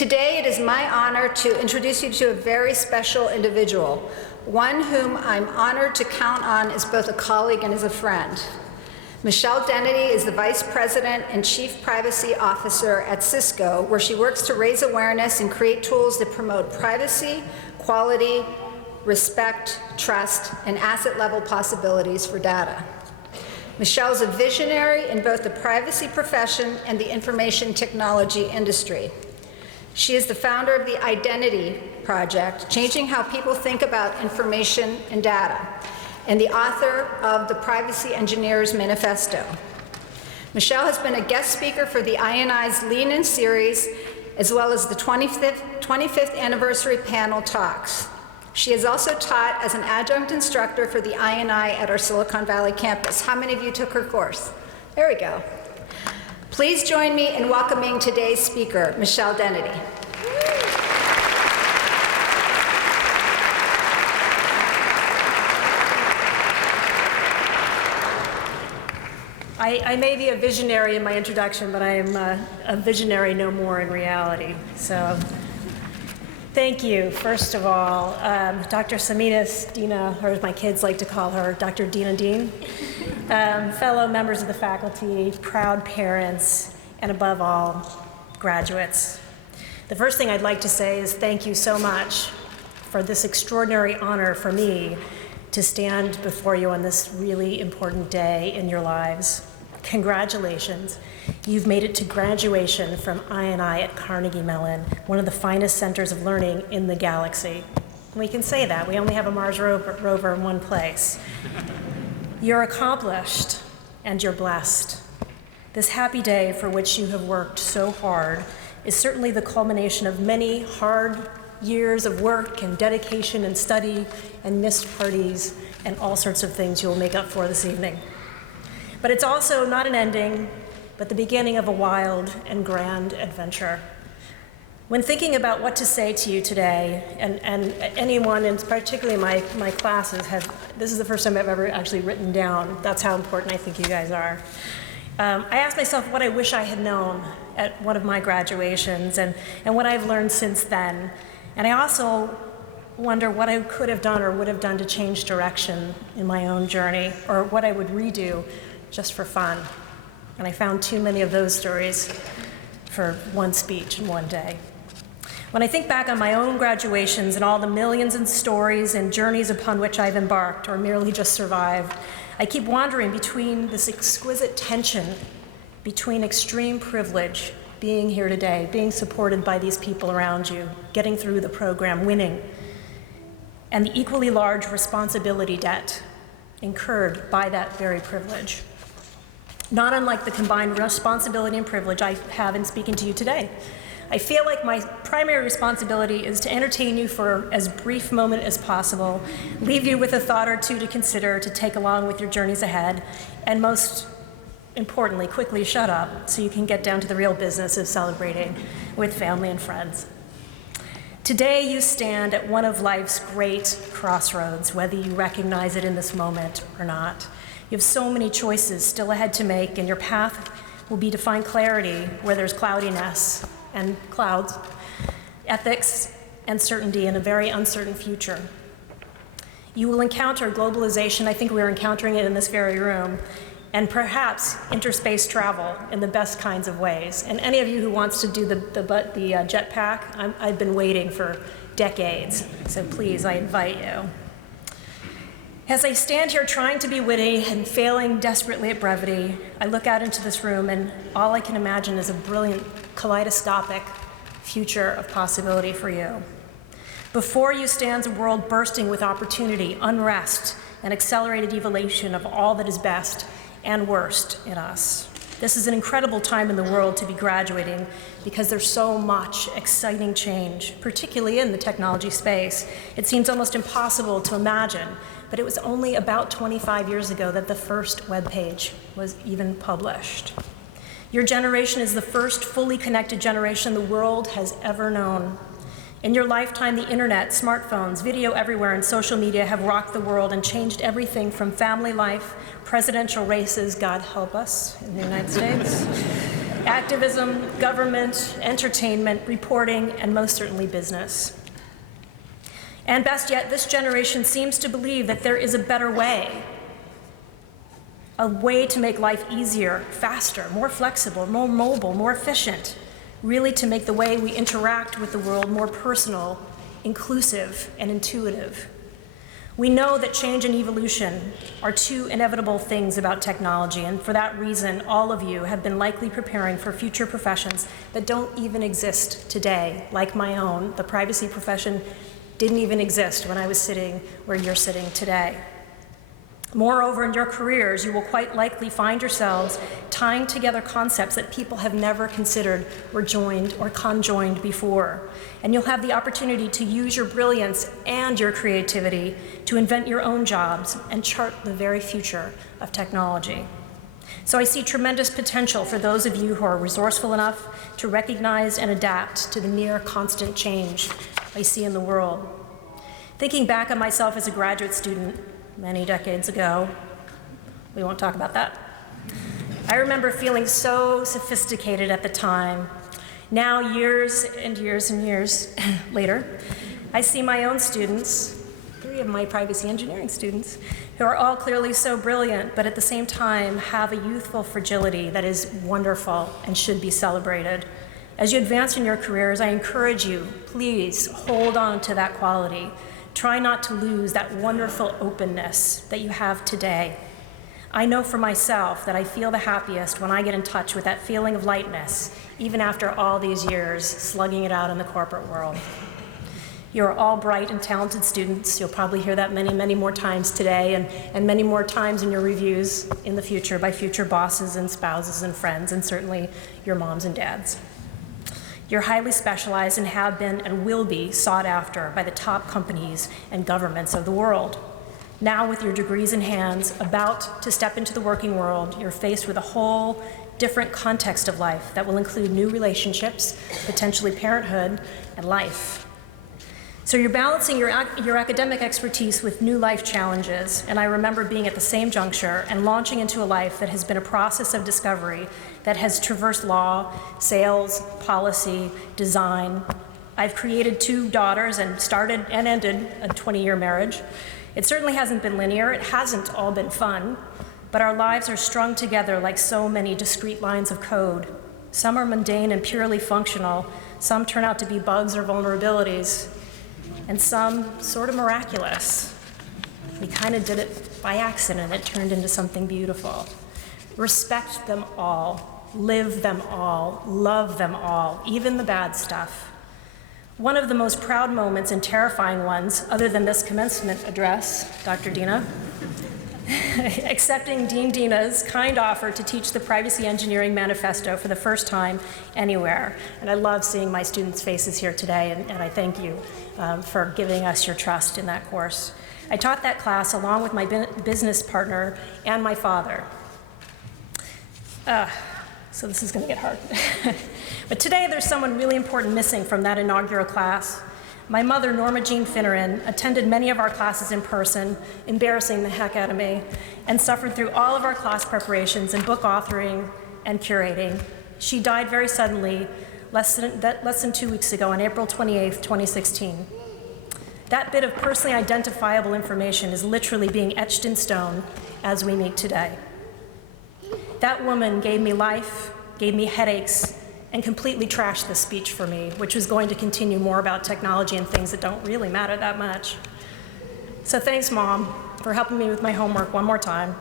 Today, it is my honor to introduce you to a very special individual, one whom I'm honored to count on as both a colleague and as a friend. Michelle Dennedy is the Vice President and Chief Privacy Officer at Cisco, where she works to raise awareness and create tools that promote privacy, quality, respect, trust, and asset-level possibilities for data. Michelle is a visionary in both the privacy profession and the information technology industry. She is the founder of the Dennedy project, changing how people think about information and data, and the author of the Privacy Engineers Manifesto. Michelle has been a guest speaker for the INI's Lean In series, as well as the 25th anniversary panel talks. She has also taught as an adjunct instructor for the INI at our Silicon Valley campus. How many of you took her course? There we go. Please join me in welcoming today's speaker, Michelle Dennedy. I may be a visionary in my introduction, but I am a visionary no more in reality. So thank you, first of all, Dr. Saminas, Dina, or as my kids like to call her, Dr. Dina Dean, fellow members of the faculty, proud parents, and above all, graduates. The first thing I'd like to say is thank you so much for this extraordinary honor for me to stand before you on this really important day in your lives. Congratulations. You've made it to graduation from INI at Carnegie Mellon, one of the finest centers of learning in the galaxy. We can say that. We only have a Mars rover in one place. You're accomplished and you're blessed. This happy day for which you have worked so hard is certainly the culmination of many hard years of work and dedication and study and missed parties and all sorts of things you'll make up for this evening. But it's also not an ending, but the beginning of a wild and grand adventure. When thinking about what to say to you today, and anyone, and particularly my classes, this is the first time I've ever actually written down, that's how important I think you guys are. I asked myself what I wish I had known at one of my graduations and what I've learned since then. And I also wonder what I could have done or would have done to change direction in my own journey, or what I would redo just for fun. And I found too many of those stories for one speech in one day. When I think back on my own graduations and all the millions of stories and journeys upon which I've embarked or merely just survived, I keep wandering between this exquisite tension between extreme privilege, being here today, being supported by these people around you, getting through the program, winning, and the equally large responsibility debt incurred by that very privilege. Not unlike the combined responsibility and privilege I have in speaking to you today. I feel like my primary responsibility is to entertain you for as brief moment as possible, leave you with a thought or two to consider, to take along with your journeys ahead, and most importantly, quickly shut up so you can get down to the real business of celebrating with family and friends. Today you stand at one of life's great crossroads, whether you recognize it in this moment or not. You have so many choices still ahead to make, and your path will be to find clarity where there's cloudiness and clouds, ethics and certainty in a very uncertain future. You will encounter globalization. I think we're encountering it in this very room, and perhaps interspace travel in the best kinds of ways. And any of you who wants to do the jetpack, I've been waiting for decades, so please, I invite you. As I stand here trying to be witty and failing desperately at brevity, I look out into this room and all I can imagine is a brilliant, kaleidoscopic future of possibility for you. Before you stands a world bursting with opportunity, unrest, and accelerated evolution of all that is best and worst in us. This is an incredible time in the world to be graduating because there's so much exciting change, particularly in the technology space. It seems almost impossible to imagine, but it was only about 25 years ago that the first web page was even published. Your generation is the first fully connected generation the world has ever known. In your lifetime, the internet, smartphones, video everywhere, and social media have rocked the world and changed everything from family life, presidential races, God help us, in the United States, activism, government, entertainment, reporting, and most certainly business. And best yet, this generation seems to believe that there is a better way, a way to make life easier, faster, more flexible, more mobile, more efficient, really to make the way we interact with the world more personal, inclusive, and intuitive. We know that change and evolution are two inevitable things about technology, and for that reason, all of you have been likely preparing for future professions that don't even exist today, like my own. The privacy profession didn't even exist when I was sitting where you're sitting today. Moreover, in your careers, you will quite likely find yourselves tying together concepts that people have never considered were joined or conjoined before. And you'll have the opportunity to use your brilliance and your creativity to invent your own jobs and chart the very future of technology. So I see tremendous potential for those of you who are resourceful enough to recognize and adapt to the near constant change I see in the world. Thinking back on myself as a graduate student many decades ago, we won't talk about that. I remember feeling so sophisticated at the time. Now, years and years and years later, I see my own students, 3 of my privacy engineering students, who are all clearly so brilliant, but at the same time have a youthful fragility that is wonderful and should be celebrated. As you advance in your careers, I encourage you, please hold on to that quality. Try not to lose that wonderful openness that you have today. I know for myself that I feel the happiest when I get in touch with that feeling of lightness, even after all these years slugging it out in the corporate world. You're all bright and talented students. You'll probably hear that many, many more times today and many more times in your reviews in the future by future bosses and spouses and friends, and certainly your moms and dads. You're highly specialized and have been and will be sought after by the top companies and governments of the world. Now, with your degrees in hands, about to step into the working world, you're faced with a whole different context of life that will include new relationships, potentially parenthood, and life. So you're balancing your academic expertise with new life challenges, and I remember being at the same juncture and launching into a life that has been a process of discovery that has traversed law, sales, policy, design. I've created 2 daughters and started and ended a 20-year marriage. It certainly hasn't been linear, it hasn't all been fun, but our lives are strung together like so many discrete lines of code. Some are mundane and purely functional, some turn out to be bugs or vulnerabilities, and some sort of miraculous. We kind of did it by accident, it turned into something beautiful. Respect them all, live them all, love them all, even the bad stuff. One of the most proud moments and terrifying ones, other than this commencement address, Dr. Dina, accepting Dean Dina's kind offer to teach the Privacy Engineering Manifesto for the first time anywhere. And I love seeing my students' faces here today, and I thank you for giving us your trust in that course. I taught that class along with my business partner and my father. So this is going to get hard. But today there's someone really important missing from that inaugural class. My mother, Norma Jean Finneran, attended many of our classes in person, embarrassing the heck out of me, and suffered through all of our class preparations and book authoring and curating. She died very suddenly, less than 2 weeks ago, on April 28th, 2016. That bit of personally identifiable information is literally being etched in stone as we meet today. That woman gave me life, gave me headaches, and completely trashed the speech for me, which was going to continue more about technology and things that don't really matter that much. So thanks, Mom, for helping me with my homework one more time.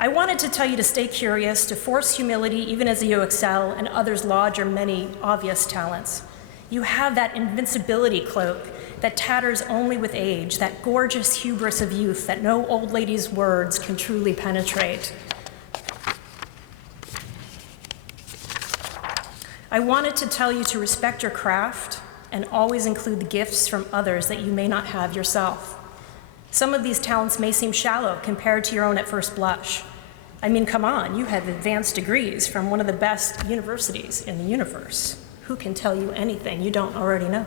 I wanted to tell you to stay curious, to force humility even as you excel and others laud your many obvious talents. You have that invincibility cloak that tatters only with age, that gorgeous hubris of youth that no old lady's words can truly penetrate. I wanted to tell you to respect your craft and always include the gifts from others that you may not have yourself. Some of these talents may seem shallow compared to your own at first blush. I mean, come on, you have advanced degrees from one of the best universities in the universe. Who can tell you anything you don't already know?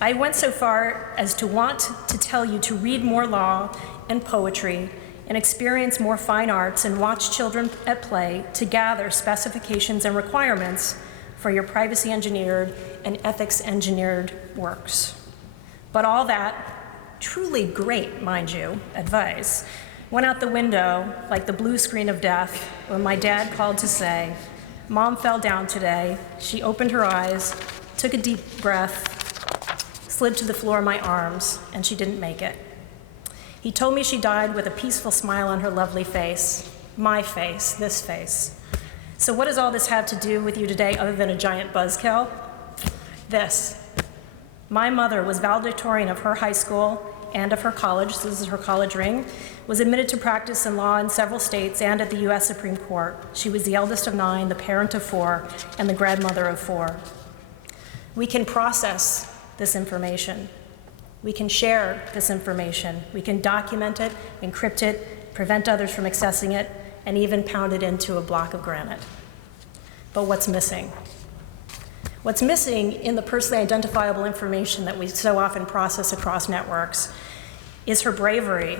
I went so far as to want to tell you to read more law and poetry and experience more fine arts and watch children at play to gather specifications and requirements for your privacy engineered and ethics engineered works. But all that truly great, mind you, advice went out the window like the blue screen of death when my dad called to say, "Mom fell down today." She opened her eyes, took a deep breath, slid to the floor in my arms, and she didn't make it. He told me she died with a peaceful smile on her lovely face, my face, this face. So what does all this have to do with you today other than a giant buzzkill? This. My mother was valedictorian of her high school and of her college, this is her college ring, was admitted to practice in law in several states and at the US Supreme Court. She was the eldest of 9, the parent of 4, and the grandmother of 4. We can process this information. We can share this information. We can document it, encrypt it, prevent others from accessing it, and even pound it into a block of granite. But what's missing? What's missing in the personally identifiable information that we so often process across networks is her bravery,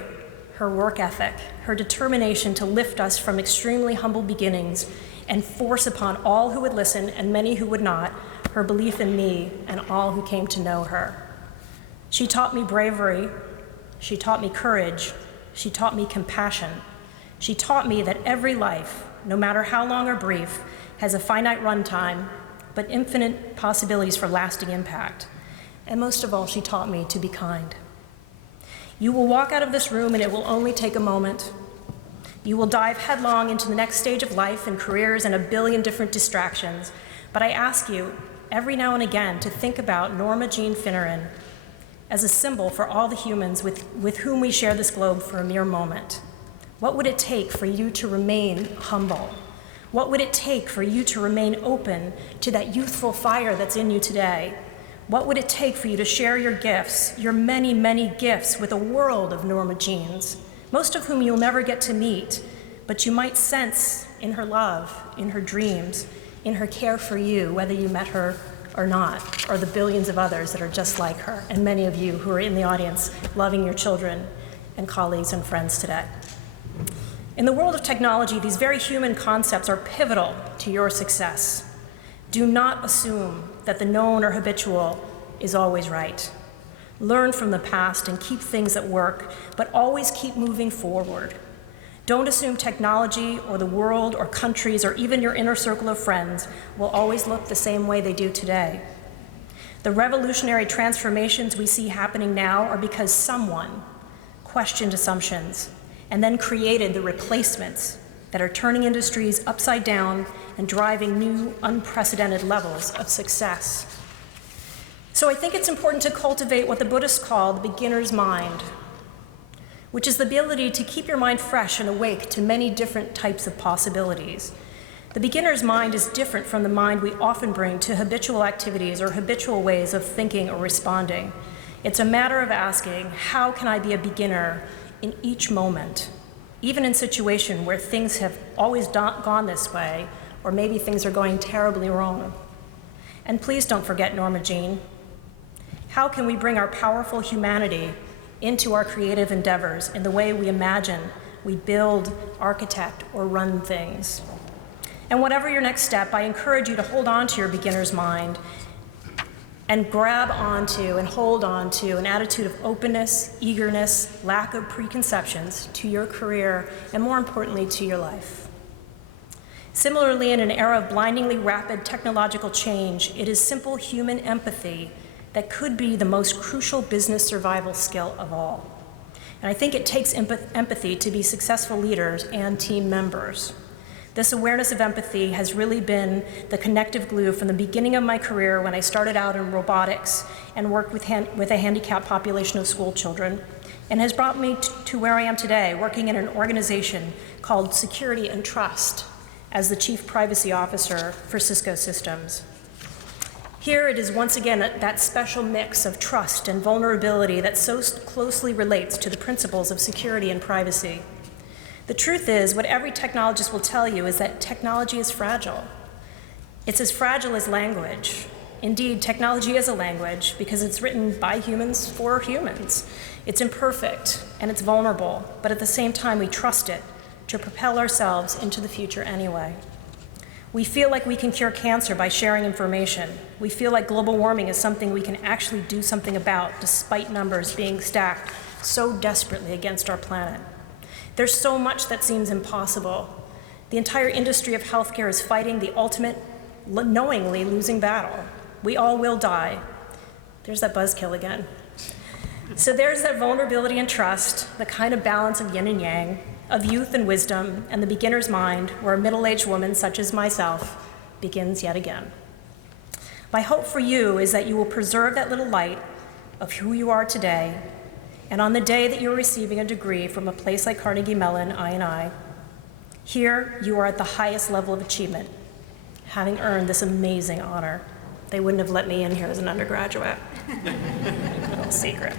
her work ethic, her determination to lift us from extremely humble beginnings and force upon all who would listen and many who would not, her belief in me and all who came to know her. She taught me bravery, she taught me courage, she taught me compassion. She taught me that every life, no matter how long or brief, has a finite runtime, but infinite possibilities for lasting impact. And most of all, she taught me to be kind. You will walk out of this room and it will only take a moment. You will dive headlong into the next stage of life and careers and a billion different distractions. But I ask you every now and again to think about Norma Jean Finneran as a symbol for all the humans with whom we share this globe for a mere moment. What would it take for you to remain humble? What would it take for you to remain open to that youthful fire that's in you today? What would it take for you to share your gifts, your many, many gifts, with a world of Norma Jeans, most of whom you'll never get to meet, but you might sense in her love, in her dreams, in her care for you, whether you met her or not, or the billions of others that are just like her, and many of you who are in the audience loving your children and colleagues and friends today. In the world of technology, these very human concepts are pivotal to your success. Do not assume that the known or habitual is always right. Learn from the past and keep things that work, but always keep moving forward. Don't assume technology or the world or countries or even your inner circle of friends will always look the same way they do today. The revolutionary transformations we see happening now are because someone questioned assumptions and then created the replacements that are turning industries upside down and driving new, unprecedented levels of success. So I think it's important to cultivate what the Buddhists call the beginner's mind, which is the ability to keep your mind fresh and awake to many different types of possibilities. The beginner's mind is different from the mind we often bring to habitual activities or habitual ways of thinking or responding. It's a matter of asking, how can I be a beginner in each moment, even in situations where things have always gone this way, or maybe things are going terribly wrong. And please don't forget Norma Jean. How can we bring our powerful humanity into our creative endeavors in the way we imagine, we build, architect, or run things? And whatever your next step, I encourage you to hold on to your beginner's mind and grab onto and hold on to an attitude of openness, eagerness, lack of preconceptions to your career, and more importantly, to your life. Similarly, in an era of blindingly rapid technological change, it is simple human empathy that could be the most crucial business survival skill of all. And I think it takes empathy to be successful leaders and team members. This awareness of empathy has really been the connective glue from the beginning of my career when I started out in robotics and worked with a handicapped population of school children, and has brought me to where I am today, working in an organization called Security and Trust as the Chief Privacy Officer for Cisco Systems. Here it is once again that special mix of trust and vulnerability that so closely relates to the principles of security and privacy. The truth is, what every technologist will tell you is that technology is fragile. It's as fragile as language. Indeed, technology is a language because it's written by humans for humans. It's imperfect and it's vulnerable, but at the same time, we trust it to propel ourselves into the future anyway. We feel like we can cure cancer by sharing information. We feel like global warming is something we can actually do something about despite numbers being stacked so desperately against our planet. There's so much that seems impossible. The entire industry of healthcare is fighting the ultimate, knowingly losing battle. We all will die. There's that buzzkill again. So there's that vulnerability and trust, the kind of balance of yin and yang, of youth and wisdom, and the beginner's mind, where a middle-aged woman such as myself begins yet again. My hope for you is that you will preserve that little light of who you are today, and on the day that you're receiving a degree from a place like Carnegie Mellon, I&I, here you are at the highest level of achievement, having earned this amazing honor. They wouldn't have let me in here as an undergraduate. Little secret.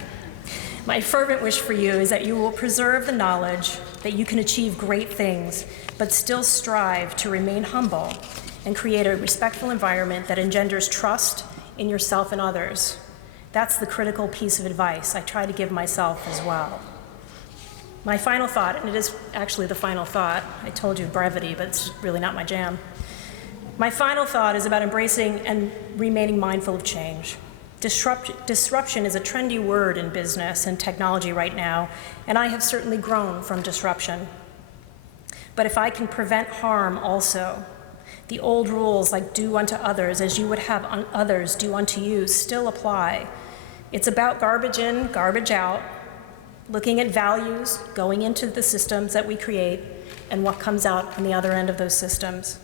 My fervent wish for you is that you will preserve the knowledge that you can achieve great things, but still strive to remain humble and create a respectful environment that engenders trust in yourself and others. That's the critical piece of advice I try to give myself as well. My final thought, and it is actually the final thought, I told you brevity, but it's really not my jam. My final thought is about embracing and remaining mindful of change. Disruption is a trendy word in business and technology right now, and I have certainly grown from disruption. But if I can prevent harm also, the old rules like do unto others as you would have others do unto you still apply. It's about garbage in, garbage out, looking at values, going into the systems that we create, and what comes out on the other end of those systems.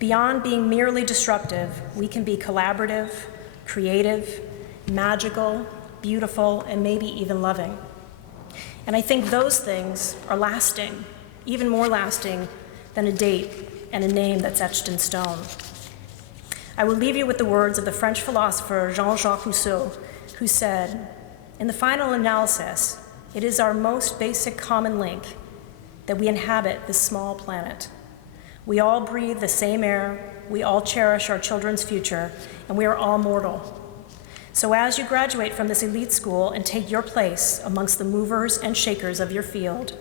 Beyond being merely disruptive, we can be collaborative, creative, magical, beautiful, and maybe even loving. And I think those things are lasting, even more lasting than a date and a name that's etched in stone. I will leave you with the words of the French philosopher Jean-Jacques Rousseau, who said, "In the final analysis, it is our most basic common link that we inhabit this small planet. We all breathe the same air, we all cherish our children's future, and we are all mortal. So as you graduate from this elite school and take your place amongst the movers and shakers of your field,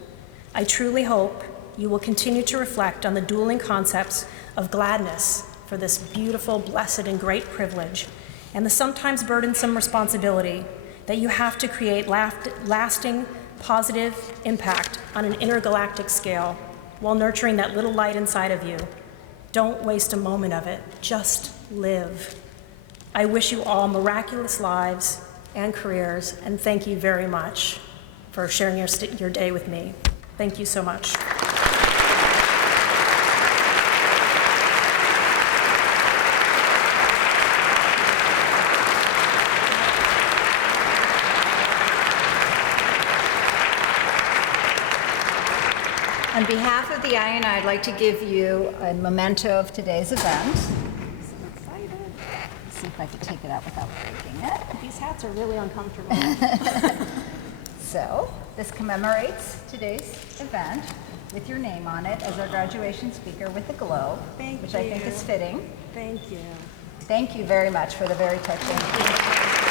I truly hope you will continue to reflect on the dueling concepts of gladness for this beautiful, blessed, and great privilege, and the sometimes burdensome responsibility that you have to create lasting, positive impact on an intergalactic scale while nurturing that little light inside of you. Don't waste a moment of it, just live. I wish you all miraculous lives and careers, and thank you very much for sharing your day with me. Thank you so much. On behalf of the I&I, I'd like to give you a memento of today's event. See if I can take it out without breaking it. These hats are really uncomfortable. So, this commemorates today's event with your name on it as our graduation speaker with the globe, which I think is fitting. Thank you. Thank you very much for the very touching.